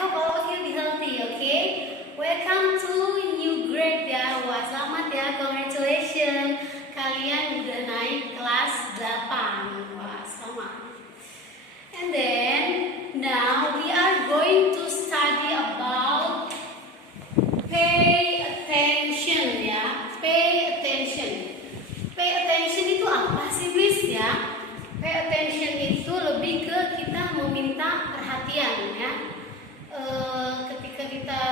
hope all of you be healthy, okay? Welcome to new grade ya. Wah, selamat ya, congratulations. Kalian udah naik kelas 8. Wah, selamat. And then now we are going to study about pay attention ya. Pay attention. Pay attention itu apa sih, Miss ya? Pay attention itu lebih ke kita meminta perhatian ya. Ketika kita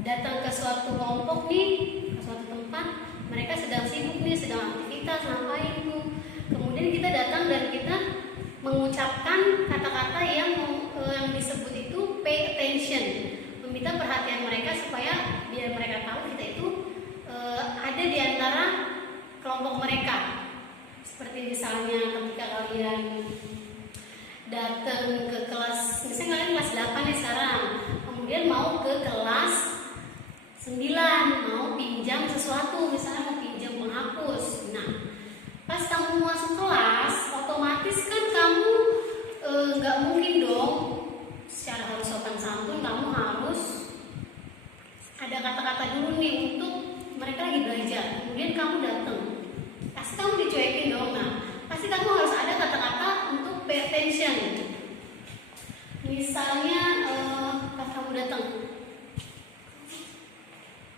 datang ke suatu kelompok nih, ke suatu tempat, mereka sedang sibuk nih, sedang aktivitas ngapain tuh. Kemudian kita datang dan kita mengucapkan kata-kata yang disebut itu pay attention, meminta perhatian mereka supaya biar mereka tahu kita itu ada di antara kelompok mereka. Seperti misalnya ketika kalian datang ke kelas, misalnya kalian kelas 8 nih sekarang, kemudian mau ke kelas 9, mau pinjam sesuatu, misalnya mau pinjam menghapus. Nah, pas kamu masuk kelas, otomatis kan kamu nggak mungkin dong secara harus sopan santun, kamu harus ada kata-kata dulu nih untuk mereka lagi belajar. Kemudian kamu datang, pasti kamu dicuekin dong. Nah, pasti kamu harus ada kata-kata untuk pay attention. Misalnya pas kamu datang,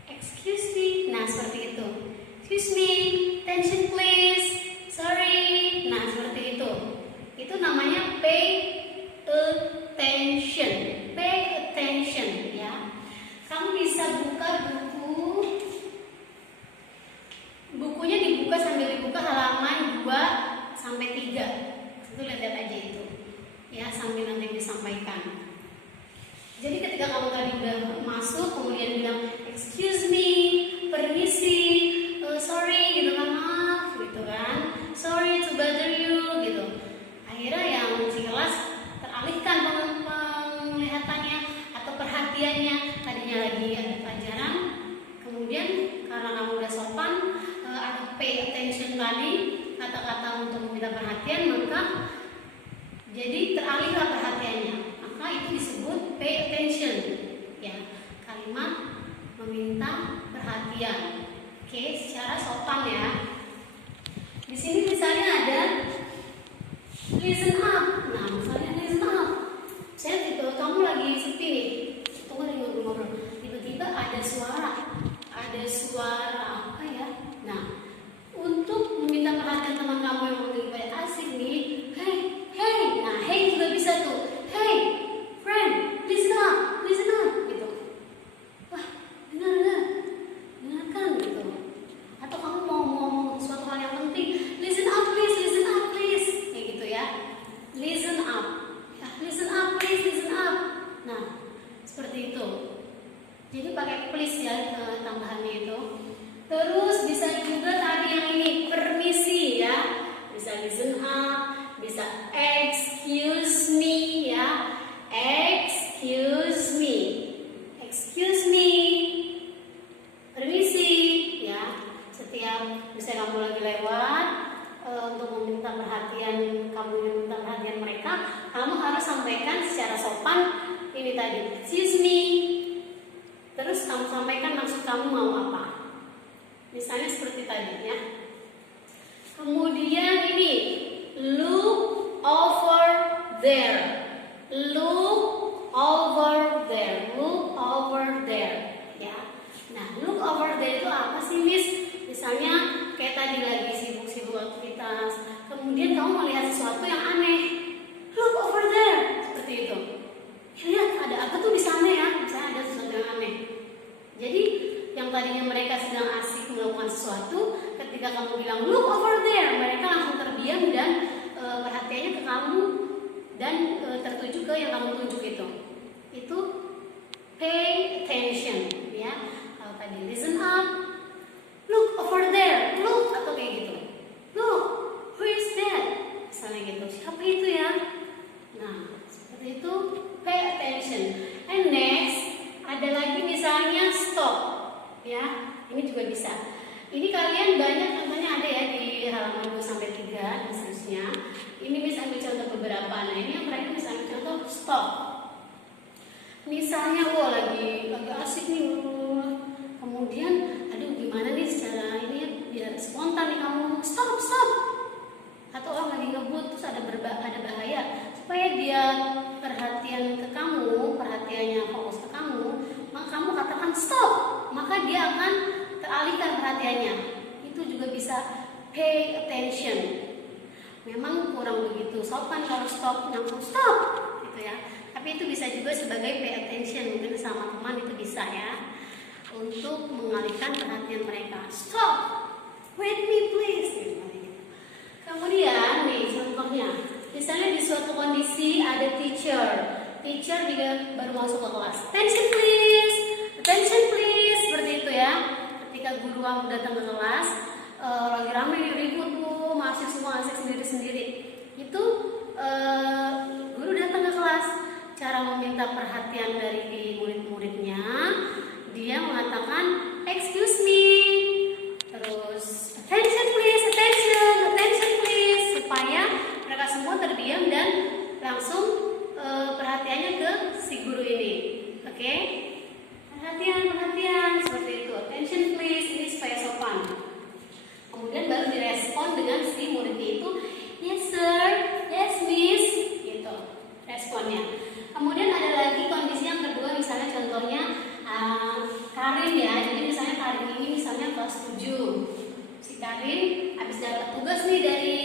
excuse me, nah seperti itu. Excuse me, attention please, sorry. Nah seperti itu. Itu namanya pay attention. Pay attention ya. Kamu bisa buka bukunya dibuka sambil dibuka halaman 2 sampai 3. Itu lihat aja itu. Ya, sambil nanti disampaikan. Jadi ketika kamu tadi udah masuk kemudian bilang excuse me, permisi, sorry gitu kan, maaf gitu kan. Sorry to bother you gitu. Akhirnya yang si kelas teralihkan penglihatannya atau perhatiannya, tadinya lagi ada pelajaran, kemudian karena kamu udah sopan, ada pay attention tadi, kata-kata untuk meminta perhatian, maka jadi teralihlah perhatiannya. Maka itu disebut pay attention ya, kalimat meminta perhatian. Oke, secara sopan ya. Di sini misalnya ada listen up. Nah, misalnya listen up. Saya gitu, kamu lagi sepi nih, tunggu lagi ngobrol-ngobrol. Tiba-tiba ada suara apa ya? Nah, untuk meminta perhatian teman kamu yang lagi pada asik nih, hey, nah hey juga bisa tuh. Hey, friend, listen up gitu. Wah, dengarkan gitu. Atau kamu mau ngomong suatu hal yang penting, listen up please, kayak gitu ya. Listen up, ya, listen up please, listen up. Nah, seperti itu. Jadi pakai please ya tambahannya itu. Terus bisa juga tadi yang ini permisi ya. Bisa listen up, bisa excuse me ya. Excuse me, permisi ya. Setiap misalnya kamu lagi lewat, untuk meminta perhatian, kamu yang minta perhatian mereka, kamu harus sampaikan secara sopan ini tadi, excuse me. Terus kamu sampaikan maksud kamu mau apa. Misalnya seperti tadi ya. Kemudian ini look over there. Look over there ya. Nah, look over there itu apa sih, Miss? Misalnya kayak tadi lagi sibuk-sibuk aktivitas, kemudian kamu melihat sesuatu yang aneh. Look over there, seperti itu. Lihat ada apa tuh di sana ya? Misalnya ada sesuatu yang aneh. Jadi yang tadinya mereka sedang asik melakukan sesuatu, ketika kamu bilang look over there, mereka langsung terdiam dan perhatiannya ke kamu dan tertuju ke yang kamu tunjuk itu. Itu pay attention ya. Kalau tadi listen up, look over there, look, atau kayak gitu. Look, who is that? Misalnya gitu, siapa itu ya? Nah, seperti itu pay attention. And next ada lagi misalnya stop ya. Ini juga bisa. Ini kalian banyak contohnya ada ya di halaman 2 sampai 3 dan seterusnya. Ini bisa ambil contoh beberapa. Nah, ini yang terakhir bisa ambil contoh stop. Misalnya, wah lagi asik nih, kemudian, aduh gimana nih secara ini biar spontan nih kamu stop. Atau orang lagi ngebut terus ada bahaya, supaya dia perhatian ke kamu, perhatiannya fokus ke kamu, maka kamu katakan stop, maka dia akan teralihkan perhatiannya. Itu juga bisa pay attention. Memang kurang begitu sopan kalau stop langsung stop gitu ya. Tapi itu bisa juga sebagai pay attention, mungkin sama teman itu bisa ya, untuk mengalihkan perhatian mereka. Stop, wait me please. Kemudian nih contohnya, misalnya di suatu kondisi ada teacher juga baru masuk ke kelas. Attention please, seperti itu ya. Ketika guru kamu datang ke kelas, lagi ramai ribut tuh, masih semua asik sendiri. Itu guru datang ke kelas, cara meminta perhatian dari murid-muridnya, dia mengatakan excuse me, terus attention please, supaya mereka semua terdiam dan langsung perhatiannya ke si guru ini. Oke? Perhatian seperti itu. Attention please, ini supaya sopan. Kemudian baru direspon dengan si muridnya itu, yes sir, yes miss, gitu responnya. Kemudian ada lagi kondisi yang kedua, misalnya contohnya Karin ya. Jadi misalnya Karin ini misalnya kelas 7. Si Karin habis dapat tugas nih dari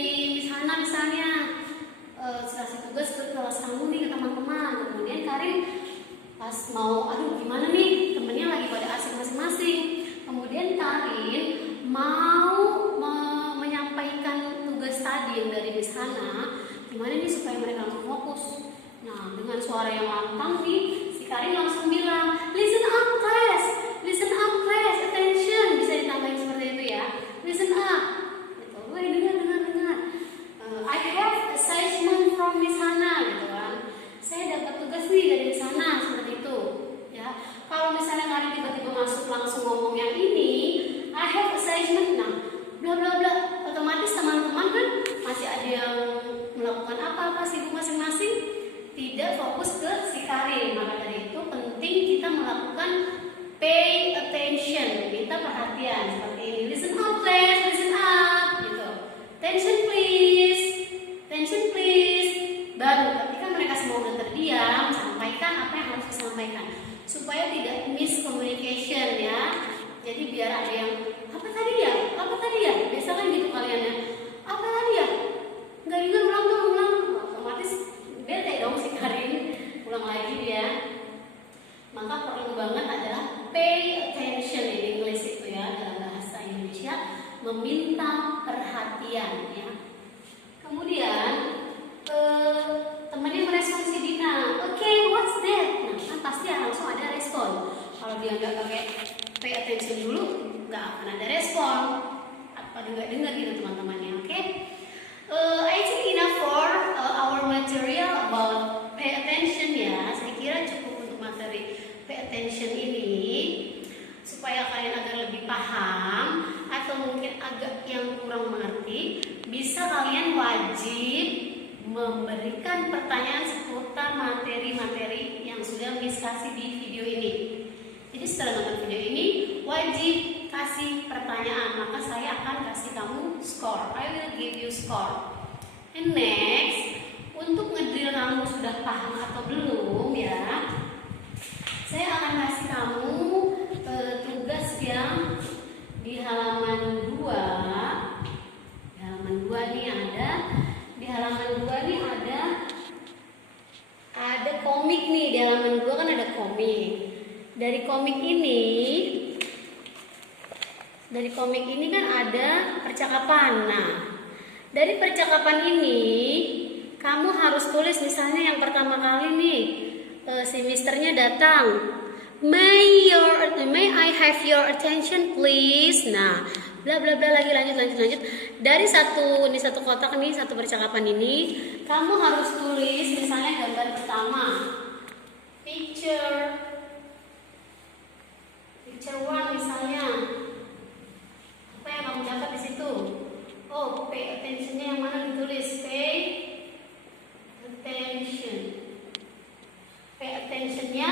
Hana misalnya, kasih tugas ke kelas kamu nih ke teman-teman. Kemudian Karin pas mau, aduh gimana nih, temennya lagi pada asik masing-masing. Kemudian Karin mau menyampaikan tugas tadi yang dari Miss Hana, gimana nih supaya mereka langsung fokus. Nah, dengan suara yang lantang nih, si Karin langsung bilang, listen up class, attention. Bisa ditambahin seperti itu ya, listen up. Gitu. Woi, dengar. I have assignment from Miss Hana, gitu kan. Saya dapat tugas nih dari Miss Hana, seperti itu. Ya, kalau misalnya Karin tiba-tiba masuk langsung ngomong yang ini, I have assignment, nah, bla bla bla, otomatis teman-teman kan masih ada yang melakukan apa-apa sibuk masing-masing, tidak fokus ke si Karin. Maka dari itu penting kita melakukan pay attention, minta perhatian seperti ini. Listen up please, listen up, gitu. Attention please. Baru ketika mereka semua sudah terdiam, sampaikan apa yang harus disampaikan supaya tidak miscommunication ya. Jadi biar ada yang apa tadi ya, biasa kan gitu kalian ya, apa tadi ya, nggak ingat, ulang, otomatis bete dong si Karin, ulang lagi dia. Maka perlu banget adalah pay attention in English itu ya, dalam bahasa Indonesia, meminta perhatian ya. Kemudian temannya merespon si Dina, oke, what's that? Nah, kan pasti langsung ada respon. Kalau dia nggak pakai pay attention dulu, nggak akan ada respon. Apa nggak dengar gitu teman-temannya, oke? I think enough for our material about pay attention ya. Saya kira cukup untuk materi pay attention ini, supaya kalian agar lebih paham atau mungkin agak yang kurang mengerti, bisa kalian wajib memberikan pertanyaan seputar materi-materi yang sudah Miss kasih di video ini. Jadi setelah nonton video ini, wajib kasih pertanyaan, maka saya akan kasih kamu skor. I will give you score. And next, untuk ngedrill kamu sudah paham atau belum ya, saya akan kasih kamu tugas yang di halaman 2. Di halaman 2 nih ada. Di halaman 2 nih ada komik nih. Di halaman 2 kan ada komik. Dari komik ini kan ada percakapan. Nah, dari percakapan ini kamu harus tulis, misalnya yang pertama kali nih si misternya datang. May I have your attention please. Nah, bla bla bla lagi, lanjut. Dari satu kotak nih, satu percakapan ini, kamu harus tulis misalnya gambar pertama. Picture 1 misalnya. Apa yang kamu dapat di situ? Oh, pay attention-nya yang mana ditulis? Pay attention. Pay attention-nya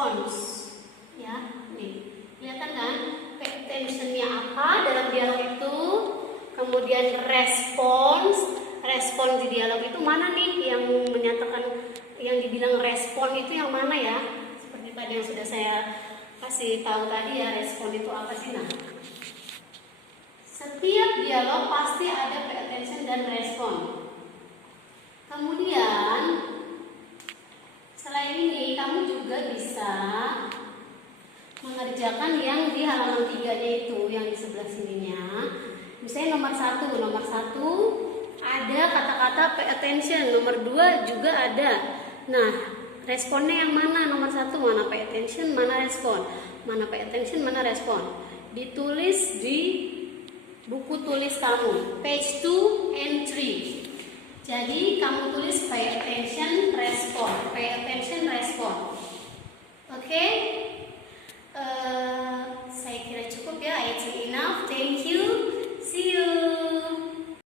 response. Ya, nih. Kelihatan kan? Pay attention-nya apa dalam dialog itu? Kemudian respons di dialog itu mana nih yang menyatakan, yang dibilang respon itu yang mana ya? Seperti tadi yang sudah saya kasih tahu tadi ya, respon itu apa sih? Nah, setiap dialog pasti ada pay attention dan respon. Kemudian selain ini kamu juga bisa mengerjakan yang di halaman 3-nya itu, yang di sebelah sininya. Misalnya nomor satu ada kata-kata pay attention, nomor 2 juga ada. Nah, responnya yang mana? Nomor 1 mana pay attention, mana respon? Mana pay attention, mana respon? Ditulis di buku tulis kamu, page 2 and 3. Jadi kamu tulis pay attention, respon, pay attention, respon. Oke?